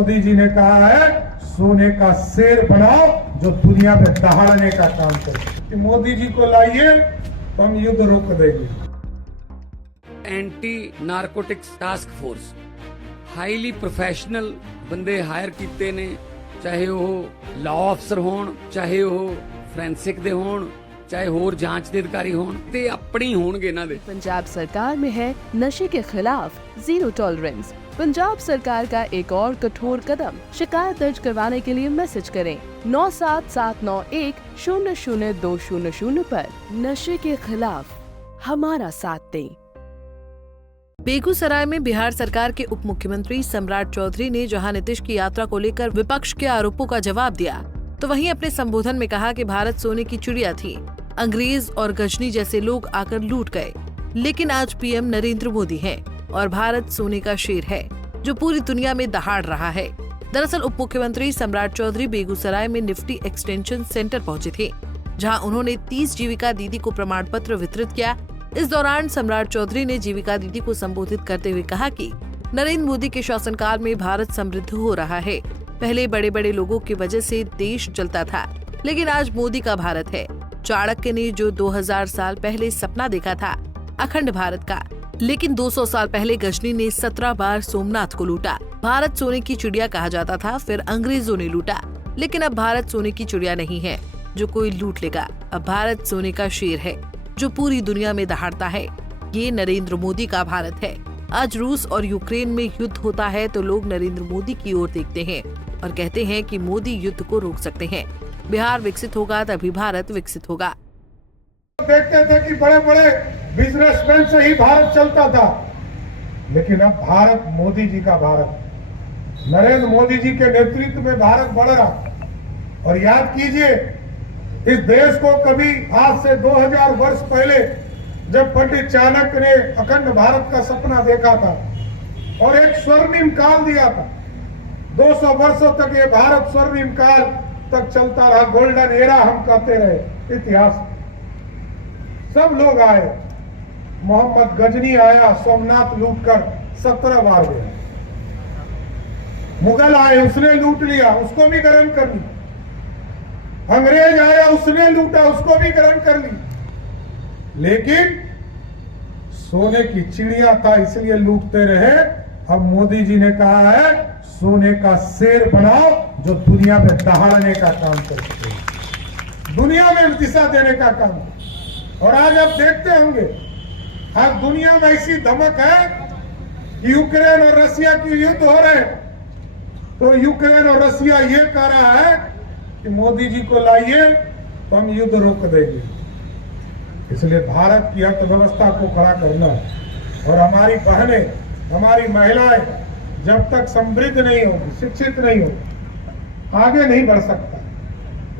मोदी जी ने कहा है सोने का शेर बनाओ जो दुनिया में दहाड़ने का काम करे। कि मोदी जी को लाइए तो हम युद्ध रोक देंगे। Anti narcotics task force highly professional ਬੰਦੇ ਹਾਇਰ ਕੀਤੇ ਨੇ, ਚਾਹੇ ਉਹ ਲਾਅ ਅਫਸਰ ਹੋਣ, ਚਾਹੇ ਉਹ ਫੋਰੈਂਸਿਕ ਦੇ ਹੋਣ, चाहे होर जांच के अधिकारी हों ते अपनी होंगे इन्हां दे। पंजाब सरकार में है नशे के खिलाफ जीरो टॉलरेंस। पंजाब सरकार का एक और कठोर कदम, शिकायत दर्ज करवाने के लिए मैसेज करें 9779100200 पर। नशे के खिलाफ हमारा साथ दें। बेगूसराय में बिहार सरकार के उप मुख्यमंत्री सम्राट चौधरी ने जहां नीतीश की यात्रा को लेकर विपक्ष के आरोपों का जवाब दिया, तो वहीं अपने संबोधन में कहा कि भारत सोने की चिड़िया थी, अंग्रेज और गजनी जैसे लोग आकर लूट गए, लेकिन आज पीएम नरेंद्र मोदी हैं और भारत सोने का शेर है जो पूरी दुनिया में दहाड़ रहा है। दरअसल उप मुख्यमंत्री सम्राट चौधरी बेगूसराय में निफ्टी एक्सटेंशन सेंटर पहुंचे थे, जहां उन्होंने 30 जीविका दीदी को प्रमाण पत्र वितरित किया। इस दौरान सम्राट चौधरी ने जीविका दीदी को संबोधित करते हुए कहा कि नरेंद्र मोदी के शासनकाल में भारत समृद्ध हो रहा है। पहले बड़े बड़े लोगों की वजह से देश चलता था, लेकिन आज मोदी का भारत है। चाणक्य ने जो 2000 साल पहले सपना देखा था अखंड भारत का, लेकिन 200 साल पहले गजनी ने 17 बार सोमनाथ को लूटा। भारत सोने की चिड़िया कहा जाता था, फिर अंग्रेजों ने लूटा, लेकिन अब भारत सोने की चिड़िया नहीं है जो कोई लूट लेगा। अब भारत सोने का शेर है जो पूरी दुनिया में दहाड़ता है। ये नरेंद्र मोदी का भारत है। आज रूस और यूक्रेन में युद्ध होता है तो लोग नरेंद्र मोदी की ओर देखते हैं और कहते हैं कि मोदी युद्ध को रोक सकते हैं। बिहार विकसित होगा तभी भारत विकसित होगा। देखते थे कि बड़े बड़े बिजनेसमैन से ही भारत चलता था, लेकिन अब भारत मोदी जी का भारत, नरेंद्र मोदी जी के नेतृत्व में भारत बढ़ रहा। और याद कीजिए, इस देश को कभी आज से 2000 वर्ष पहले जब पंडित चाणक्य ने अखंड भारत का सपना देखा था और एक स्वर्णिम काल दिया था, 200 वर्षों तक ये भारत स्वर्णिम काल तक चलता रहा। गोल्डन एरा हम कहते रहे इतिहास। सब लोग आए, मोहम्मद गजनी आया, सोमनाथ लूट कर 17 बार गया। मुगल आए, उसने लूट लिया, उसको भी ग्रहण कर ली। अंग्रेज आया, उसने लूटा, उसको भी ग्रहण कर ली। लेकिन सोने की चिड़िया था इसलिए लूटते रहे। अब मोदी जी ने कहा है सोने का शेर बनाओ जो दुनिया में दहाड़ने का काम करते हैं, दुनिया में दिशा देने का काम। और आज आप देखते होंगे, आज दुनिया में ऐसी धमक है कि यूक्रेन और रशिया की युद्ध हो रहे हैं, तो यूक्रेन और रशिया ये कह रहा है कि मोदी जी को लाइए तो हम युद्ध रोक देंगे। इसलिए भारत की अर्थव्यवस्था को खड़ा करना और हमारी बहनें, हमारी महिलाएं जब तक समृद्ध नहीं होगी, शिक्षित नहीं होगी, आगे नहीं बढ़ सकता।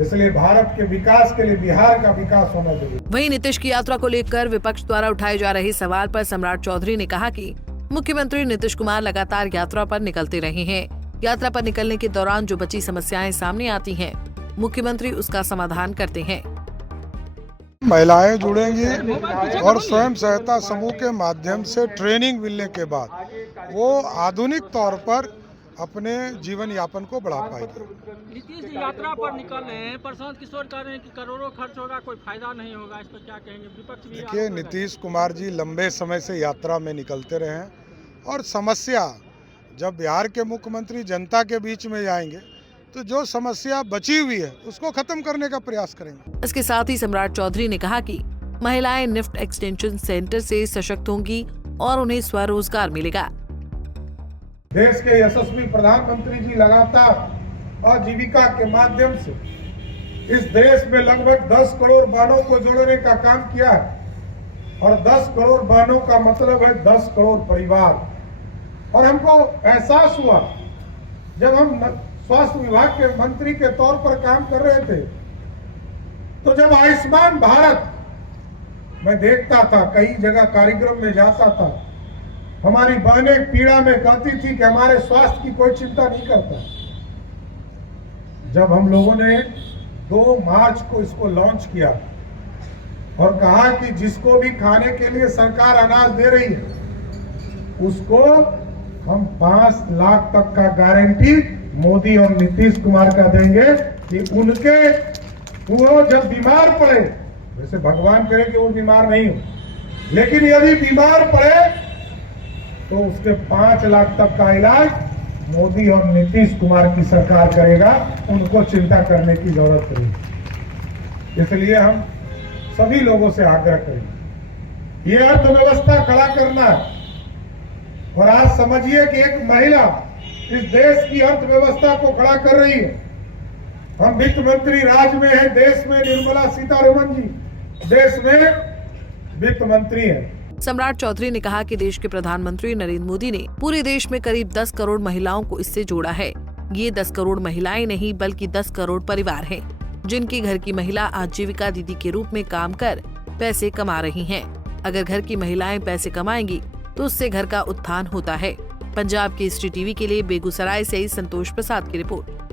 इसलिए भारत के विकास के लिए बिहार का विकास होना जरूरी। वहीं नीतीश की यात्रा को लेकर विपक्ष द्वारा उठाए जा रहे सवाल पर सम्राट चौधरी ने कहा कि मुख्यमंत्री नीतीश कुमार लगातार यात्रा पर निकलते रहे हैं। यात्रा पर निकलने के दौरान जो बची समस्याएं सामने आती हैं, मुख्यमंत्री उसका समाधान करते हैं। महिलाएं जुड़ेंगी और स्वयं सहायता समूह के माध्यम से ट्रेनिंग मिलने के बाद वो आधुनिक तौर पर अपने जीवन यापन को बढ़ा पाएगी। नीतीश जी यात्रा पर निकल रहे हैं, प्रशांत किशोर कह रहे हैं कि करोड़ों खर्च होगा, कोई फायदा नहीं होगा, इस पर क्या कहेंगे? विपक्ष भी देखिए, नीतीश कुमार जी लंबे समय से यात्रा में निकलते रहे हैं और समस्या जब बिहार के मुख्यमंत्री जनता के बीच में जाएंगे तो जो समस्या बची हुई है उसको खत्म करने का प्रयास करेंगे। इसके साथ ही सम्राट चौधरी ने कहा कि महिलाएं निफ्ट एक्सटेंशन सेंटर से सशक्त होंगी और उन्हें स्वरोजगार मिलेगा। देश के यशस्वी प्रधानमंत्री जी लगातार आजीविका के माध्यम से इस देश में लगभग 10 करोड़ बानों को जोड़ने का काम किया है। और 10 करोड़ बानों का मतलब है 10 करोड़ परिवार। और हमको एहसास हुआ जब हम स्वास्थ्य विभाग के मंत्री के तौर पर काम कर रहे थे, तो जब आयुष्मान भारत मैं देखता था, कई जगह कार्यक्रम में जाता था, हमारी बहनें पीड़ा में कहती थी कि हमारे स्वास्थ्य की कोई चिंता नहीं करता। जब हम लोगों ने 2 मार्च को इसको लॉन्च किया और कहा कि जिसको भी खाने के लिए सरकार अनाज दे रही है उसको हम 5 लाख तक का गारंटी मोदी और नीतीश कुमार का देंगे कि उनके वो जब बीमार पड़े, वैसे भगवान करे कि वो बीमार नहीं हो, लेकिन यदि बीमार पड़े तो उसके 5 लाख तक का इलाज मोदी और नीतीश कुमार की सरकार करेगा, उनको चिंता करने की जरूरत नहीं। इसलिए हम सभी लोगों से आग्रह करेंगे, ये अर्थव्यवस्था खड़ा करना है। और आज समझिए कि एक महिला इस देश की अर्थव्यवस्था को खड़ा कर रही है। हम वित्त मंत्री राज में हैं, देश में निर्मला सीतारमण जी देश में वित्त मंत्री हैं। सम्राट चौधरी ने कहा कि देश के प्रधानमंत्री नरेंद्र मोदी ने पूरे देश में करीब 10 करोड़ महिलाओं को इससे जोड़ा है। ये 10 करोड़ महिलाएं नहीं बल्कि 10 करोड़ परिवार हैं, जिनकी घर की महिला आजीविका दीदी के रूप में काम कर पैसे कमा रही हैं। अगर घर की महिलाएं पैसे कमाएंगी तो उससे घर का उत्थान होता है। पंजाब केसरी टीवी के लिए बेगूसराय से संतोष प्रसाद की रिपोर्ट।